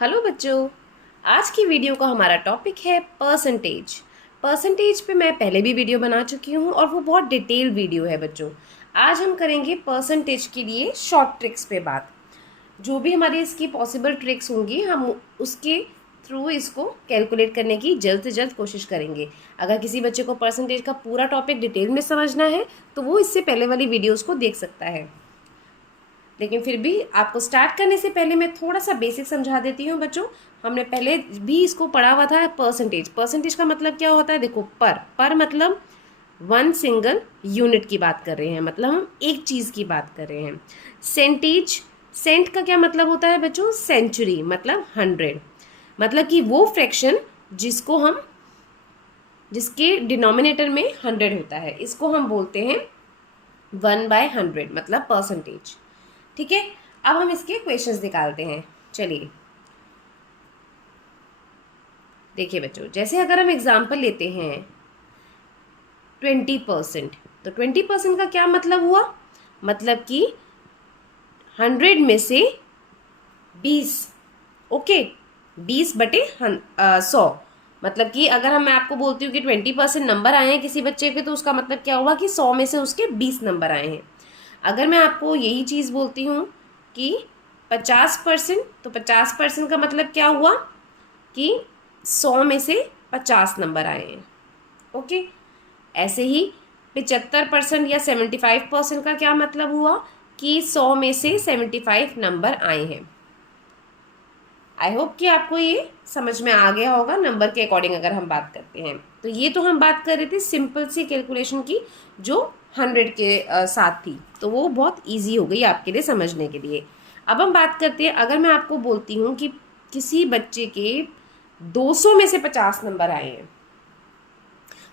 Hello बच्चों, आज की वीडियो का हमारा टॉपिक है परसेंटेज। परसेंटेज पे मैं पहले भी वीडियो बना चुकी हूँ और वो बहुत डिटेल वीडियो है बच्चों। आज हम करेंगे परसेंटेज के लिए शॉर्ट ट्रिक्स पे बात। जो भी हमारी इसकी पॉसिबल ट्रिक्स होंगी हम उसके थ्रू इसको कैलकुलेट करने की जल्द से जल्द कोशिश करेंगे। अगर किसी बच्चे को परसेंटेज का पूरा टॉपिक डिटेल में समझना है तो वो इससे पहले वाली वीडियोज़ को देख सकता है। लेकिन फिर भी आपको स्टार्ट करने से पहले मैं थोड़ा सा बेसिक समझा देती हूँ बच्चों। हमने पहले भी इसको पढ़ा हुआ था। परसेंटेज परसेंटेज का मतलब क्या होता है? देखो, पर मतलब वन सिंगल यूनिट की बात कर रहे हैं, मतलब हम एक चीज़ की बात कर रहे हैं। सेंटेज, सेंट का क्या मतलब होता है बच्चों? सेंचुरी, मतलब 100। मतलब कि वो फ्रैक्शन जिसके डिनोमिनेटर में 100 होता है, इसको हम बोलते हैं 1/100, मतलब परसेंटेज। ठीक है, अब हम इसके क्वेश्चंस निकालते हैं। चलिए देखिए बच्चों, जैसे अगर हम एग्जांपल लेते हैं 20%, तो 20% का क्या मतलब हुआ? मतलब कि 100 में से 20। ओके, 20/100। मतलब कि अगर मैं आपको बोलती हूँ कि 20% नंबर आए हैं किसी बच्चे के, तो उसका मतलब क्या हुआ कि 100 में से उसके 20 नंबर आए हैं। अगर मैं आपको यही चीज़ बोलती हूँ कि 50%, तो 50% का मतलब क्या हुआ कि 100 में से 50 नंबर आए हैं। ओके, ऐसे ही 75% या 75% का क्या मतलब हुआ कि 100 में से 75 नंबर आए हैं। आई होप कि आपको ये समझ में आ गया होगा। नंबर के अकॉर्डिंग अगर हम बात करते हैं तो ये तो हम बात कर रहे थे सिंपल सी कैलकुलेशन की जो 100 के साथ थी, तो वो बहुत इजी हो गई आपके लिए समझने के लिए। अब हम बात करते हैं, अगर मैं आपको बोलती हूँ कि किसी बच्चे के 200 में से 50 नंबर आए हैं,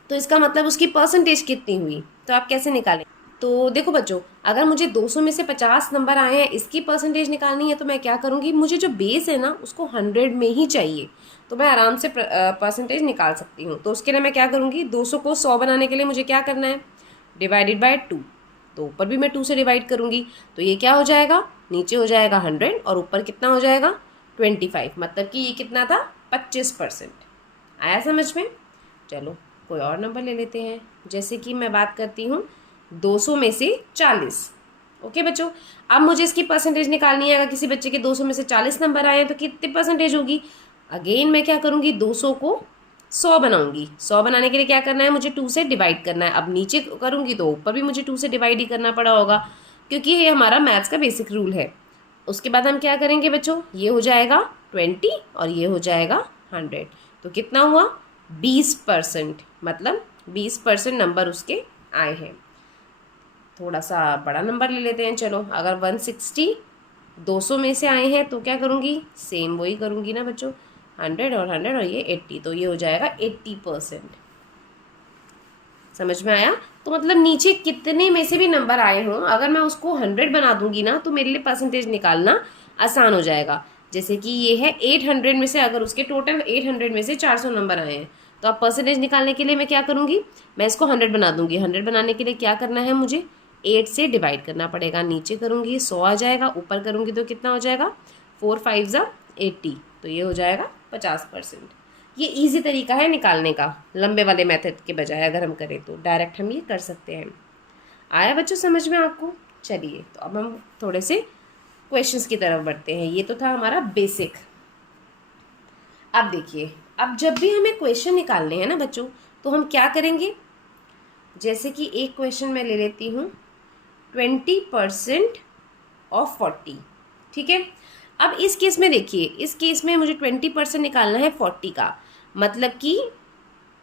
तो इसका मतलब उसकी परसेंटेज कितनी हुई? तो आप कैसे निकालें? तो देखो बच्चों, अगर मुझे 200 में से 50 नंबर आए हैं, इसकी परसेंटेज निकालनी है, तो मैं क्या करूँगी? मुझे जो बेस है ना उसको 100 में ही चाहिए, तो मैं आराम से परसेंटेज निकाल सकती हूँ। तो उसके लिए मैं क्या करूँगी? 200 को 100 बनाने के लिए मुझे क्या करना है? /2। तो ऊपर भी मैं 2 से डिवाइड करूँगी, तो ये क्या हो जाएगा? नीचे हो जाएगा 100 और ऊपर कितना हो जाएगा? 25। मतलब कि ये कितना था? 25%। आया समझ में? चलो कोई और नंबर ले लेते हैं। जैसे कि मैं बात करती हूँ 200 में से 40। ओके बच्चों, अब मुझे इसकी परसेंटेज निकालनी है। अगर किसी बच्चे के 200 में से 40 नंबर आए हैं तो कितनी परसेंटेज होगी? अगेन मैं क्या करूँगी? 200 को 100 बनाऊंगी। 100 बनाने के लिए क्या करना है? मुझे 2 से डिवाइड करना है। अब नीचे करूँगी तो ऊपर भी मुझे 2 से डिवाइड ही करना पड़ा होगा, क्योंकि ये हमारा मैथ्स का बेसिक रूल है। उसके बाद हम क्या करेंगे बच्चों? ये हो जाएगा 20 और ये हो जाएगा 100। तो कितना हुआ? 20%। मतलब 20% नंबर उसके आए हैं। थोड़ा सा बड़ा नंबर ले लेते हैं। चलो, अगर 160 200 में से आए हैं तो क्या करूँगी? सेम वही करूँगी ना बच्चों, 100 और 100 और ये 80, तो ये हो जाएगा 80%। समझ में आया? तो मतलब नीचे कितने में से भी नंबर आए हों, अगर मैं उसको 100 बना दूंगी ना तो मेरे लिए परसेंटेज निकालना आसान हो जाएगा। जैसे कि ये है 800 में से, अगर उसके टोटल 800 में से 400 नंबर आए हैं, तो अब परसेंटेज निकालने के लिए मैं क्या करूँगी? मैं इसको 100 बना दूंगी। 100 बनाने के लिए क्या करना है? मुझे 8 से डिवाइड करना पड़ेगा। नीचे करूँगी 100 आ जाएगा, ऊपर करूँगी तो कितना हो जाएगा? 4 5 ज़ा 80, तो ये हो जाएगा 50%। ये इजी तरीका है निकालने का, लंबे वाले मेथड के बजाय अगर हम करें तो डायरेक्ट हम ये कर सकते हैं। आया बच्चों समझ में आपको? चलिए, तो अब हम थोड़े से क्वेश्चंस की तरफ बढ़ते हैं। ये तो था हमारा बेसिक। अब देखिए, अब जब भी हमें क्वेश्चन निकालने हैं ना बच्चों, तो हम क्या करेंगे? जैसे कि एक क्वेश्चन मैं ले लेती हूँ, 20% ऑफ 40। ठीक है, अब इस केस में देखिए, इस केस में मुझे 20% निकालना है 40 का। मतलब कि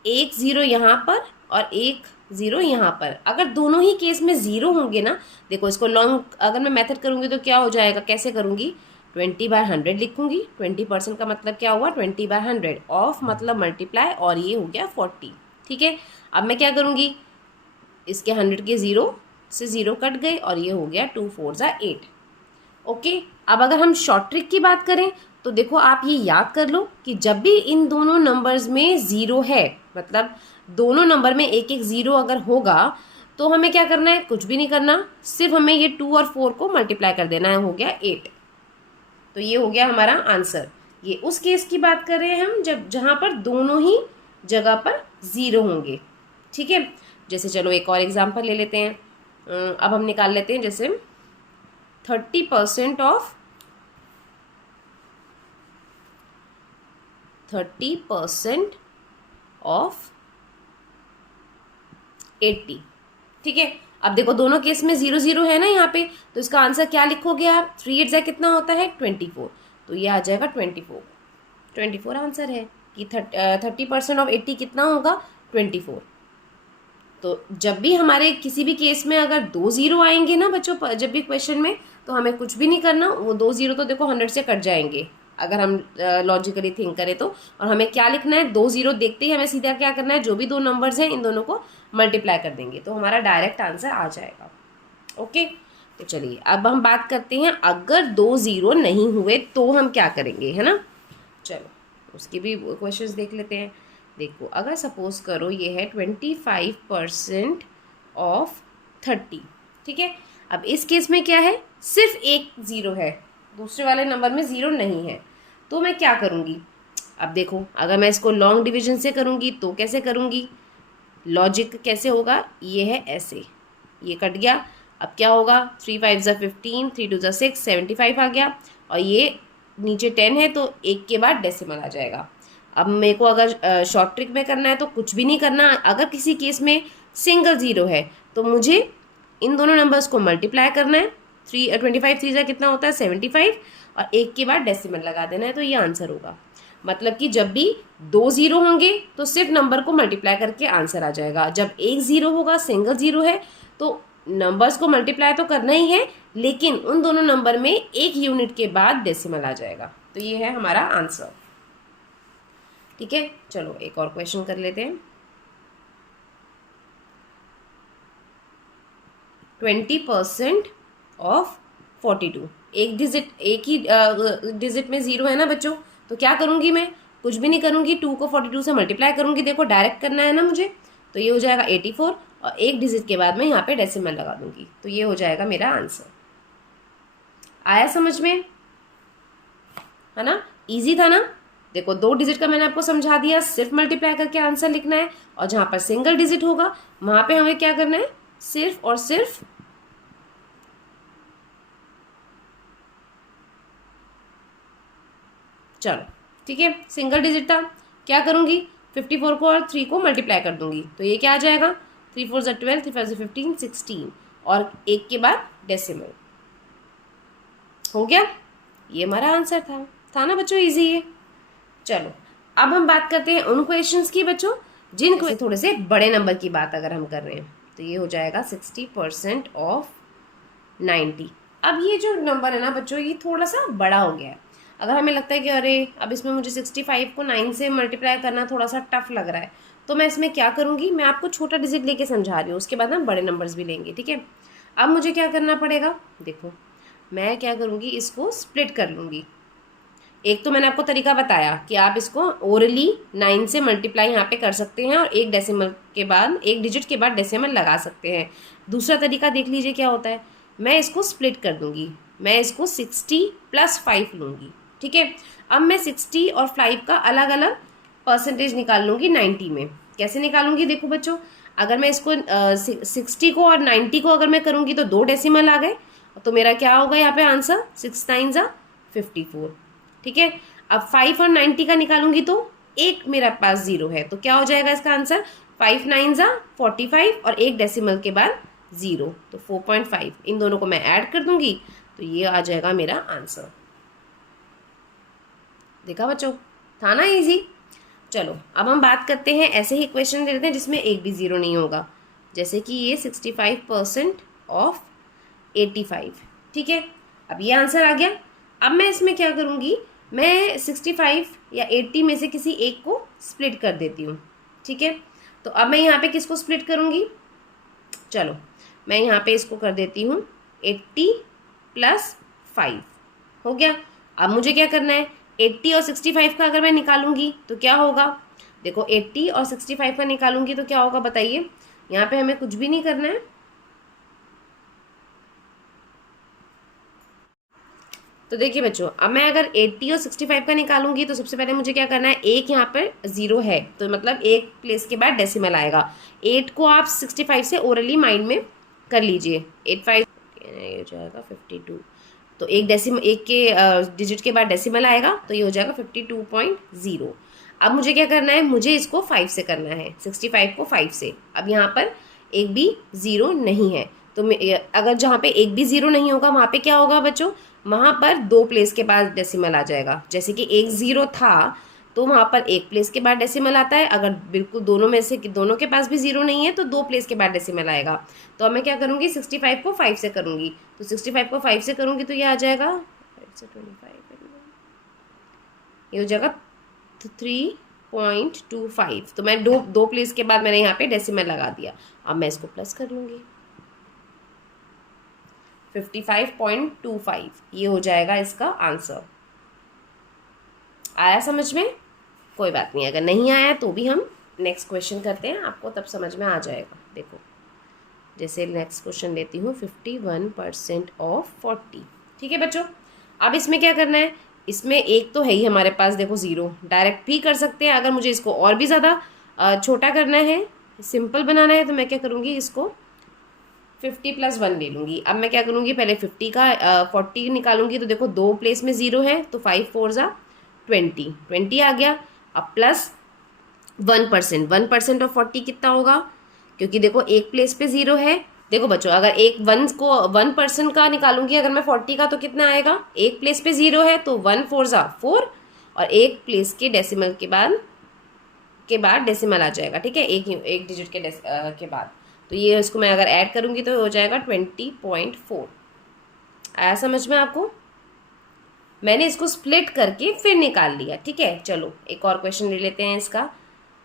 एक ज़ीरो यहाँ पर और एक ज़ीरो यहाँ पर। अगर दोनों ही केस में ज़ीरो होंगे ना, देखो इसको लॉन्ग अगर मैं मेथड करूँगी तो क्या हो जाएगा? कैसे करूँगी? 20/100 लिखूँगी। 20% का मतलब क्या हुआ? 20/100। ऑफ मतलब मल्टीप्लाई, और ये हो गया 40। ठीक है, अब मैं क्या करूँगी? इसके 100 के ज़ीरो से ज़ीरो कट गए और ये हो गया 2 4 ज़ा 8। ओके, अब अगर हम शॉर्ट ट्रिक की बात करें तो देखो, आप ये याद कर लो कि जब भी इन दोनों नंबर्स में ज़ीरो है, मतलब दोनों नंबर में एक एक ज़ीरो अगर होगा, तो हमें क्या करना है? कुछ भी नहीं करना, सिर्फ हमें ये 2 और 4 को मल्टीप्लाई कर देना है। हो गया 8। तो ये हो गया हमारा आंसर। ये उस केस की बात कर रहे हैं हम जब जहाँ पर दोनों ही जगह पर 0 होंगे। ठीक है, जैसे चलो एक और एग्जांपल ले लेते हैं। अब हम निकाल लेते हैं जैसे 30% ऑफ 80। ठीक है, अब देखो दोनों केस में 0 0 है ना यहाँ पे, तो इसका आंसर क्या लिखोगे आप? 3 8 कितना होता है? 24। तो ये आ जाएगा 24 आंसर है कि 30% ऑफ 80 कितना होगा? 24। तो जब भी हमारे किसी भी केस में अगर 2 0 आएंगे ना बच्चों, जब भी क्वेश्चन में, तो हमें कुछ भी नहीं करना, वो 2 0 तो देखो 100 से कट जाएंगे अगर हम लॉजिकली थिंक करें तो। और हमें क्या लिखना है? 2 0 देखते ही हमें सीधा क्या करना है? जो भी दो नंबर्स हैं इन दोनों को मल्टीप्लाई कर देंगे तो हमारा डायरेक्ट आंसर आ जाएगा। ओके, तो चलिए अब हम बात करते हैं अगर 2 0 नहीं हुए तो हम क्या करेंगे, है ना। चलो उसके भी क्वेश्चंस देख लेते हैं। देखो अगर सपोज करो ये है 25% ऑफ 30। ठीक है, अब इस केस में क्या है? सिर्फ एक 0 है, दूसरे वाले नंबर में 0 नहीं है। तो मैं क्या करूँगी? अब देखो अगर मैं इसको लॉन्ग डिवीजन से करूँगी तो कैसे करूँगी? लॉजिक कैसे होगा? ये है ऐसे, ये कट गया। अब क्या होगा? 3 5 15, 3 2 6, 75 आ गया। और ये नीचे 10 है तो एक के बाद डेसिमल आ जाएगा। अब मेरे को अगर शॉर्ट ट्रिक में करना है तो कुछ भी नहीं करना। अगर किसी केस में सिंगल 0 है तो मुझे इन दोनों नंबर्स को मल्टीप्लाई करना है। 25 3 कितना होता है? 75, और एक के बाद डेसिमल लगा देना है, तो ये आंसर होगा। मतलब कि जब भी 2 0 होंगे तो सिर्फ नंबर को मल्टीप्लाई करके आंसर आ जाएगा। जब एक 0 होगा, सिंगल 0 है, तो नंबर्स को मल्टीप्लाई तो करना ही है, लेकिन उन दोनों नंबर में एक यूनिट के बाद डेसिमल आ जाएगा। तो ये है हमारा आंसर। ठीक है, चलो एक और क्वेश्चन कर लेते हैं। 20% ऑफ 42। एक ही डिजिट में 0 है ना बच्चों, तो क्या करूँगी मैं? कुछ भी नहीं करूँगी, 2 को 42 से मल्टीप्लाई करूँगी। देखो डायरेक्ट करना है ना मुझे, तो ये हो जाएगा 84, और एक डिजिट के बाद मैं यहाँ पे डेसिमल लगा दूंगी, तो ये हो जाएगा मेरा आंसर। आया समझ में? है ना, इजी था ना। देखो 2 डिजिट का मैंने आपको समझा दिया, सिर्फ मल्टीप्लाई करके आंसर लिखना है। और जहाँ पर सिंगल डिजिट होगा वहाँ पे हमें क्या करना है? सिर्फ और सिर्फ चलो ठीक है, सिंगल डिजिट था, क्या करूँगी? 54 को और 3 को मल्टीप्लाई कर दूंगी, तो ये क्या आ जाएगा? 3 4 12, 3 5 15, 16, और एक के बाद डेसिमल। हो गया, ये हमारा आंसर था ना बच्चों, इजी है। चलो अब हम बात करते हैं उन क्वेश्चंस की बच्चों जिन थोड़े से बड़े नंबर की बात अगर हम कर रहे हैं, तो ये हो जाएगा 60% ऑफ 90। अब ये जो नंबर है ना बच्चों, ये थोड़ा सा बड़ा हो गया है। अगर हमें लगता है कि अरे अब इसमें मुझे 65 को 9 से मल्टीप्लाई करना थोड़ा सा टफ लग रहा है, तो मैं इसमें क्या करूँगी? मैं आपको छोटा डिजिट लेके समझा रही हूँ, उसके बाद हम बड़े नंबर्स भी लेंगे। ठीक है, अब मुझे क्या करना पड़ेगा? देखो मैं क्या करूँगी, इसको स्प्लिट कर लूँगी। एक तो मैंने आपको तरीका बताया कि आप इसको ओरली 9 से मल्टीप्लाई यहाँ पे कर सकते हैं, और एक डेसिमल के बाद, एक डिजिट के बाद डेसिमल लगा सकते हैं। दूसरा तरीका देख लीजिए क्या होता है, मैं इसको स्प्लिट कर दूँगी, मैं इसको 60 + 5 लूँगी। ठीक है, अब मैं 60 और 5 का अलग अलग परसेंटेज निकाल लूँगी 90 में। कैसे निकालूंगी? देखो बच्चों, अगर मैं इसको 60 को और 90 को अगर मैं करूँगी तो 2 डेसिमल आ गए, तो मेरा क्या होगा यहाँ पे आंसर? 6 9 54। ठीक है, अब 5 और 90 का निकालूंगी तो एक मेरा पास 0 है, तो क्या हो जाएगा इसका आंसर? 5 9 45, और एक डेसिमल के बाद 0, तो 4.5। इन दोनों को मैं ऐड कर दूंगी, तो ये आ जाएगा मेरा आंसर। देखा बच्चों, था ना इजी। चलो अब हम बात करते हैं, ऐसे ही क्वेश्चन दे देते हैं जिसमें एक भी 0 नहीं होगा। जैसे कि ये 65% ऑफ 85। ठीक है, अब ये आंसर आ गया। अब मैं इसमें क्या करूँगी? मैं 65 या 80 में से किसी एक को स्प्लिट कर देती हूँ। ठीक है, तो अब मैं यहाँ पे किसको स्प्लिट करूँगी? चलो मैं यहाँ पे इसको कर देती हूँ 80 + 5। हो गया। अब मुझे क्या करना है? 80 और 65 का अगर मैं निकालूंगी तो क्या होगा? देखो 80 और 65 का निकालूंगी तो क्या होगा बताइए? यहाँ पे हमें कुछ भी नहीं करना है, तो देखिए बच्चों, अब मैं अगर 80 और 65 का निकालूंगी तो सबसे पहले मुझे क्या करना है, एक यहाँ पर 0 है तो मतलब एक प्लेस के बाद डेसिमल आएगा। 8 को आप 65 से ओरली माइंड में कर लीजिए। 8 5 ये हो जाएगा 52। तो एक के डिजिट के बाद डेसिमल आएगा तो ये हो जाएगा 52.0। अब मुझे क्या करना है, मुझे इसको 5 से करना है, 65 को 5 से। अब यहाँ पर एक भी 0 नहीं है तो अगर जहाँ पे एक भी 0 नहीं होगा वहाँ पे क्या होगा बच्चों, वहाँ पर 2 प्लेस के बाद डेसिमल आ जाएगा। जैसे कि एक 0 था तो वहाँ पर एक प्लेस के बाद डेसिमल आता है। अगर बिल्कुल दोनों में से दोनों के पास भी 0 नहीं है तो 2 प्लेस के बाद डेसिमल आएगा। तो अब मैं क्या करूँगी, 65 को 5 से करूँगी। तो 65 को 5 से करूँगी तो ये आ जाएगा 5 से 25, ये हो जाएगा 3.25। तो मैं दो प्लेस के बाद मैंने यहाँ पे डेसिमल लगा दिया। अब मैं इसको प्लस कर लूँगी, 55.25 ये हो जाएगा इसका आंसर। आया समझ में? कोई बात नहीं, अगर नहीं आया तो भी हम नेक्स्ट क्वेश्चन करते हैं, आपको तब समझ में आ जाएगा। देखो जैसे नेक्स्ट क्वेश्चन लेती हूँ, 51% ऑफ 40। ठीक है बच्चों, अब इसमें क्या करना है, इसमें एक तो है ही हमारे पास, देखो 0 डायरेक्ट भी कर सकते हैं। अगर मुझे इसको और भी ज़्यादा छोटा करना है, सिंपल बनाना है, तो मैं क्या करूँगी, इसको 50 + 1 ले लूँगी। अब मैं क्या करूँगी, पहले 50 का 40 निकालूंगी। तो देखो 2 प्लेस में 0 है तो 5 4 ज़ा 20 आ गया। अब प्लस 1% ऑफ 40 कितना होगा, क्योंकि देखो एक प्लेस पे 0 है। देखो बच्चों, अगर 1% का निकालूंगी अगर मैं 40 का तो कितना आएगा, एक प्लेस पे 0 है तो 1 4 ज़ा 4 और एक प्लेस के डेसिमल के बाद डेसिमल आ जाएगा। ठीक है, एक डिजिट के बाद। तो ये इसको मैं अगर ऐड करूंगी तो हो जाएगा 20.4। आया समझ में आपको? मैंने इसको स्प्लिट करके फिर निकाल लिया। ठीक है, चलो एक और क्वेश्चन ले लेते हैं इसका।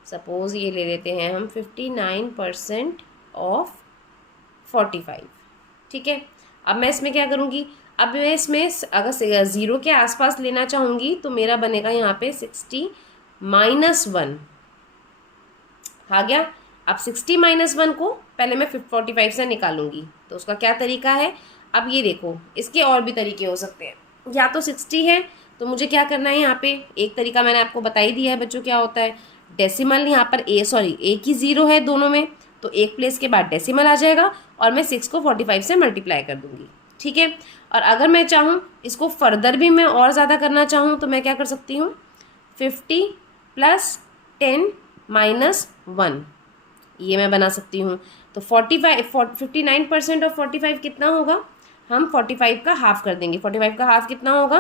सपोज ये ले लेते हैं हम 59% ऑफ 45। ठीक है, अब मैं इसमें क्या करूँगी, अब मैं इसमें अगर 0 के आसपास लेना चाहूँगी तो मेरा बनेगा यहाँ पे 60 - 1 आ गया। अब 60 - 1 को पहले मैं 45 से निकालूंगी। तो उसका क्या तरीका है, अब ये देखो, इसके और भी तरीके हो सकते हैं। या तो 60 है तो मुझे क्या करना है, यहाँ पे एक तरीका मैंने आपको बता ही दिया है बच्चों, क्या होता है, डेसिमल यहाँ पर एक ही 0 है दोनों में, तो एक प्लेस के बाद डेसिमल आ जाएगा और मैं 6 को 45 से मल्टीप्लाई कर दूंगी। ठीक है, और अगर मैं चाहूँ इसको फर्दर भी मैं और ज़्यादा करना चाहूँ तो मैं क्या कर सकती हूँ, 50 + 10 - 1 ये मैं बना सकती हूँ। तो 59% ऑफ 45 कितना होगा, हम 45 का हाफ कर देंगे। 45 का हाफ कितना होगा,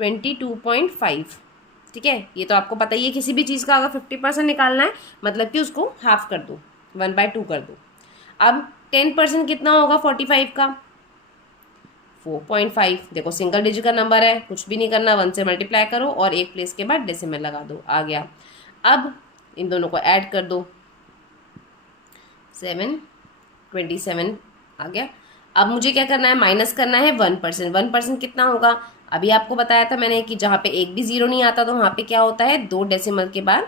22.5। ठीक है, ये तो आपको पता ही है, किसी भी चीज़ का अगर 50% निकालना है मतलब कि उसको हाफ कर दो, 1/2 कर दो। अब 10% कितना होगा 45 का, 4.5। देखो सिंगल डिजिट का नंबर है, कुछ भी नहीं करना, 1 से मल्टीप्लाई करो और एक प्लेस के बाद डेसिमल लगा दो, आ गया। अब इन दोनों को ऐड कर दो, 27 आ गया। अब मुझे क्या करना है, माइनस करना है 1%। 1% कितना होगा, अभी आपको बताया था मैंने कि जहाँ पे एक भी 0 नहीं आता तो वहाँ पे क्या होता है, 2 डेसिमल के बाद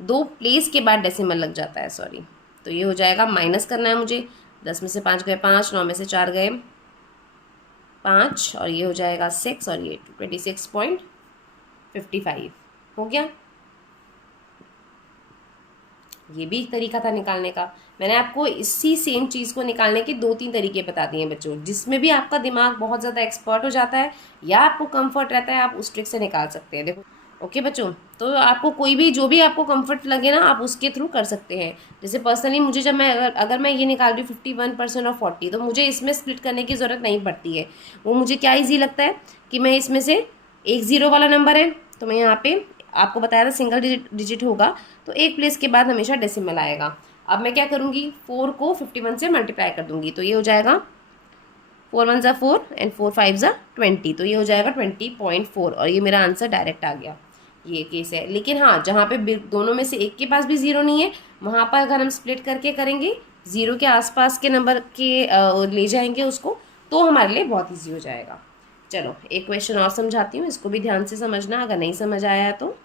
2 प्लेस के बाद डेसिमल लग जाता है, सॉरी। तो ये हो जाएगा, माइनस करना है मुझे, 10 में से 5 गए 5, 9 में से 4 गए 5 और ये हो जाएगा 6 और ये 26.55 हो गया। ये भी एक तरीका था निकालने का। मैंने आपको इसी सेम चीज़ को निकालने के 2-3 तरीके बता दिए हैं बच्चों, जिसमें भी आपका दिमाग बहुत ज़्यादा एक्सपर्ट हो जाता है या आपको कंफर्ट रहता है, आप उस ट्रिक से निकाल सकते हैं। देखो ओके बच्चों, तो आपको कोई भी जो भी आपको कंफर्ट लगे ना, आप उसके थ्रू कर सकते हैं। जैसे पर्सनली मुझे जब मैं अगर मैं ये निकाल रही हूँ 51% और 40, तो मुझे इसमें स्प्लिट करने की ज़रूरत नहीं पड़ती है। वो मुझे क्या ईजी लगता है कि मैं इसमें से एक 0 वाला नंबर है तो मैं यहाँ पे आपको बताया था सिंगल डिजिट होगा तो एक प्लेस के बाद हमेशा डेसिमल आएगा। अब मैं क्या करूँगी, 4 को 51 से मल्टीप्लाई कर दूँगी। तो ये हो जाएगा 4 1 ज़ा 4 एंड 4 5 ज़ा 20। तो ये हो जाएगा 20.4 और ये मेरा आंसर डायरेक्ट आ गया। ये केस है। लेकिन हाँ, जहाँ पे दोनों में से एक के पास भी 0 नहीं है, वहाँ पर अगर हम स्प्लिट करके करेंगे, 0 के आसपास के नंबर के ले जाएंगे उसको, तो हमारे लिए बहुत ईजी हो जाएगा। चलो एक क्वेश्चन और समझाती हूँ, इसको भी ध्यान से समझना, अगर नहीं समझ आया तो।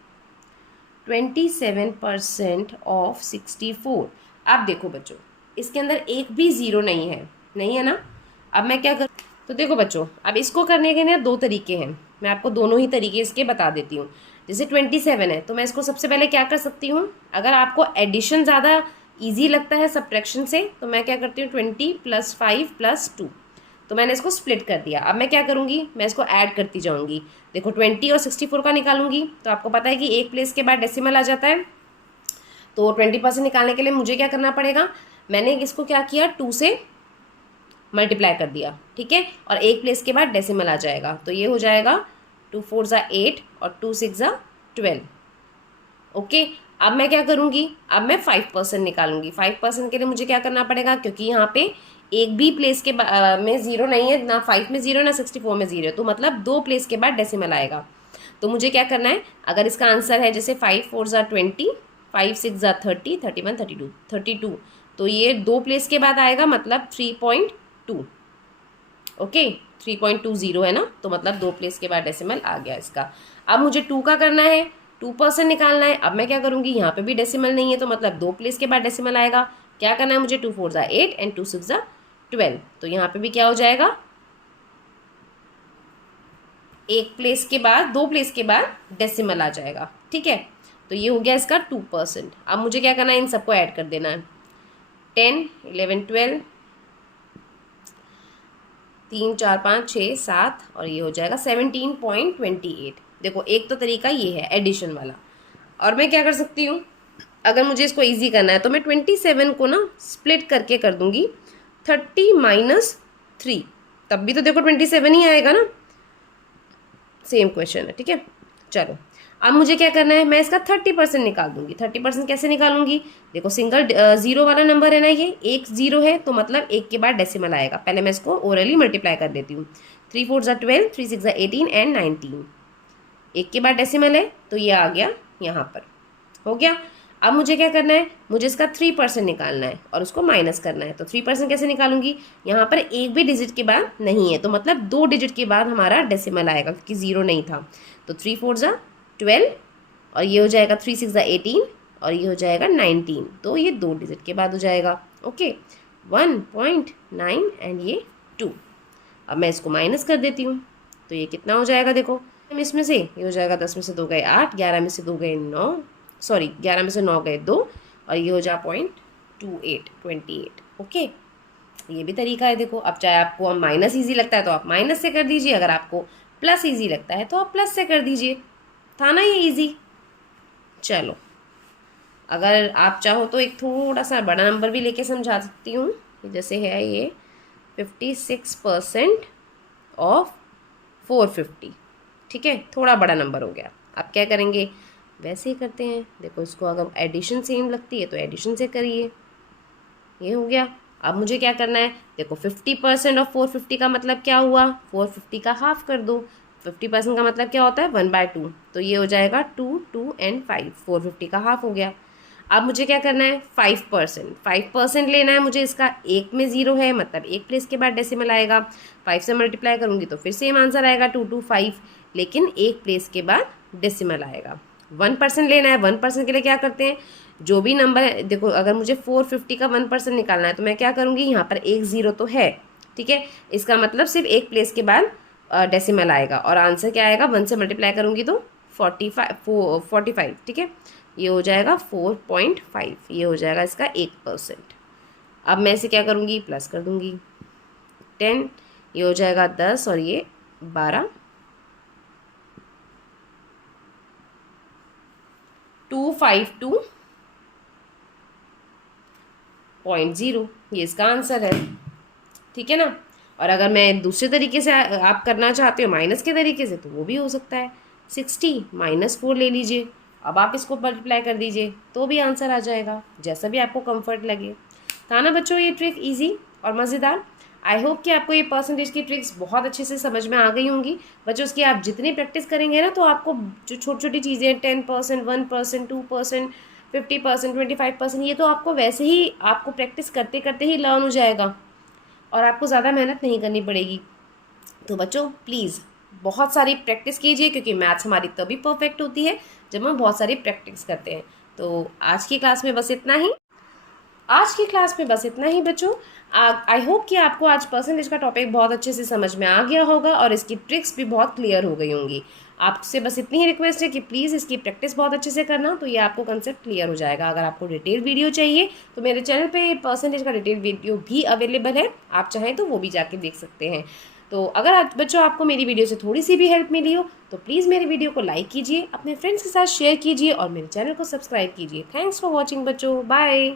27% ऑफ 64। अब देखो बच्चों, इसके अंदर एक भी 0 नहीं है ना। अब मैं क्या कर, तो देखो बच्चों, अब इसको करने के ना दो तरीके हैं, मैं आपको दोनों ही तरीके इसके बता देती हूँ। जैसे 27 है तो मैं इसको सबसे पहले क्या कर सकती हूँ, अगर आपको एडिशन ज़्यादा ईजी लगता है सब्ट्रैक्शन से, तो मैं क्या करती हूँ 20 + 5 + 2, तो मैंने इसको स्प्लिट कर दिया। अब मैं क्या करूँगी, मैं इसको ऐड करती जाऊँगी। देखो 20 और 64 का निकालूंगी तो आपको पता है कि एक प्लेस के बाद डेसिमल आ जाता है, तो 20% निकालने के लिए मुझे क्या करना पड़ेगा, मैंने इसको क्या किया 2 से मल्टीप्लाई कर दिया, ठीक है, और एक प्लेस के बाद डेसिमल आ जाएगा, तो ये हो जाएगा 2 4 = 8 और 2 6 = 12। ओके, अब मैं क्या करूँगी, अब मैं 5% निकालूंगी। 5% के लिए मुझे क्या करना पड़ेगा, क्योंकि यहाँ पे एक भी प्लेस के में ज़ीरो नहीं है, ना 5 में ज़ीरो ना 64 में ज़ीरो, तो मतलब 2 प्लेस के बाद डेसिमल आएगा। तो मुझे क्या करना है, अगर इसका आंसर है जैसे 5 4 = 20, 5 6 = 30, 31 32 32, तो ये 2 प्लेस के बाद आएगा, मतलब 3.2। ओके, 3.20 है ना, तो मतलब 2 प्लेस के बाद डेसिमल आ गया इसका। अब मुझे 2 का करना है, 2% निकालना है। अब मैं क्या करूँगी, यहाँ पे भी डेसिमल नहीं है, तो मतलब 2 प्लेस के बाद डेसिमल आएगा। क्या करना है मुझे, 2 4 = 8 एंड 2 6 = 12, तो यहाँ पे भी क्या हो जाएगा, एक प्लेस के बाद 2 प्लेस के बाद डेसिमल आ जाएगा, ठीक है। तो ये हो गया इसका 2%। अब मुझे क्या करना है, इन सबको ऐड कर देना है, 10 11 12 3 4 5 6 7, और ये हो जाएगा 17.28। देखो एक तो तरीका ये है एडिशन वाला, और मैं क्या कर सकती हूँ, अगर मुझे इसको इजी करना है तो मैं 27 को ना स्प्लिट करके कर दूंगी 30 - 3, तब भी तो देखो 27 ही आएगा ना, सेम क्वेश्चन है, ठीक है। चलो, अब मुझे क्या करना है, मैं इसका 30% निकाल दूंगी। 30% कैसे निकालूंगी, देखो सिंगल जीरो वाला नंबर है ना, ये एक जीरो है, तो मतलब एक के बाद डेसिमल आएगा। पहले मैं इसको ओरली मल्टीप्लाई कर देती हूँ। 3 4 = 12, 3 6 = 18 एंड 19, एक के बाद डेसिमल है, तो ये आ गया यहाँ पर, हो गया। अब मुझे क्या करना है, मुझे इसका 3% निकालना है और उसको माइनस करना है। तो 3% कैसे निकालूंगी, यहाँ पर एक भी डिजिट के बाद नहीं है, तो मतलब 2 डिजिट के बाद हमारा डेसिमल आएगा, क्योंकि ज़ीरो नहीं था। तो 3 4 = 12, और ये हो जाएगा 3 6 = 18, और ये हो जाएगा 19, तो ये 2 डिजिट के बाद हो जाएगा। ओके, 1.9 एंड ये 2। अब मैं इसको माइनस कर देती हूँ, तो ये कितना हो जाएगा, देखो इसमें से ये हो जाएगा 10 में से 2 गए 8, 11 में से 2 गए 9, सॉरी 11 में से 9 गए 2, और ये हो जा 0.28। ओके, ये भी तरीका है। देखो, अब चाहे आपको माइनस ईजी लगता है तो आप माइनस से कर दीजिए, अगर आपको प्लस ईजी लगता है तो आप प्लस से कर दीजिए, था ना ये ईजी। चलो, अगर आप चाहो तो एक थोड़ा सा बड़ा नंबर भी लेके समझा सकती हूँ, जैसे है ये 56% ऑफ 450, ठीक है, थोड़ा बड़ा नंबर हो गया। आप क्या करेंगे, वैसे ही करते हैं। देखो, इसको अगर एडिशन सेम लगती है तो एडिशन से करिए, ये हो गया। अब मुझे क्या करना है, देखो 50% ऑफ 450 का मतलब क्या हुआ, 450 का हाफ कर दो। 50% का मतलब क्या होता है, 1/2, तो ये हो जाएगा 2 2 एंड 5, 450 का हाफ हो गया। अब मुझे क्या करना है, 5% लेना है मुझे इसका। एक में ज़ीरो है, मतलब एक प्लेस के बाद डेसिमल आएगा, 5 से मल्टीप्लाई करूँगी तो फिर सेम आंसर आएगा 2 2 5, लेकिन एक प्लेस के बाद डेसिमल आएगा। 1% लेना है, 1% के लिए क्या करते हैं, जो भी नंबर है, देखो अगर मुझे 450 का 1% निकालना है तो मैं क्या करूँगी, यहाँ पर एक ज़ीरो तो है, ठीक है, इसका मतलब सिर्फ एक प्लेस के बाद डेसिमल आएगा, और आंसर क्या आएगा, 1 से मल्टीप्लाई करूँगी तो 45, ठीक है, ये हो जाएगा 4.5, ये हो जाएगा इसका 1%। अब मैं इसे क्या करूँगी, प्लस कर दूँगी 10, ये हो जाएगा 10 और ये 12, 252.0, ये इसका आंसर है, ठीक है ना। और अगर मैं दूसरे तरीके से आप करना चाहते हो माइनस के तरीके से, तो वो भी हो सकता है, 60 - 4 ले लीजिए, अब आप इसको मल्टीप्लाई कर दीजिए तो भी आंसर आ जाएगा, जैसा भी आपको कंफर्ट लगे। था ना बच्चों ये ट्रिक इजी और मज़ेदार। आई होप कि आपको ये परसेंटेज की ट्रिक्स बहुत अच्छे से समझ में आ गई होंगी। बच्चों उसकी आप जितनी प्रैक्टिस करेंगे ना, तो आपको जो छोटी छोटी चीज़ें 10%, 1%, 2%, 50%, 25%, ये तो आपको वैसे ही आपको प्रैक्टिस करते करते ही लर्न हो जाएगा, और आपको ज़्यादा मेहनत नहीं करनी पड़ेगी। तो बच्चों प्लीज़ बहुत सारी प्रैक्टिस कीजिए, क्योंकि मैथ्स हमारी तभी परफेक्ट होती है जब हम बहुत सारी प्रैक्टिस करते हैं। तो आज की क्लास में बस इतना ही। आज की क्लास में बस इतना ही बच्चों। आई होप कि आपको आज परसेंटेज का टॉपिक बहुत अच्छे से समझ में आ गया होगा और इसकी ट्रिक्स भी बहुत क्लियर हो गई होंगी। आपसे बस इतनी ही रिक्वेस्ट है कि प्लीज़ इसकी प्रैक्टिस बहुत अच्छे से करना, तो ये आपको कंसेप्ट क्लियर हो जाएगा। अगर आपको डिटेल वीडियो चाहिए तो मेरे चैनल पे परसेंटेज का डिटेल वीडियो भी अवेलेबल है, आप चाहें तो वो भी जाके देख सकते हैं। तो अगर आज बच्चों आपको मेरी वीडियो से थोड़ी सी भी हेल्प मिली हो तो प्लीज़ मेरी वीडियो को लाइक कीजिए, अपने फ्रेंड्स के साथ शेयर कीजिए और मेरे चैनल को सब्सक्राइब कीजिए। थैंक्स फॉर वॉचिंग बच्चों, बाय।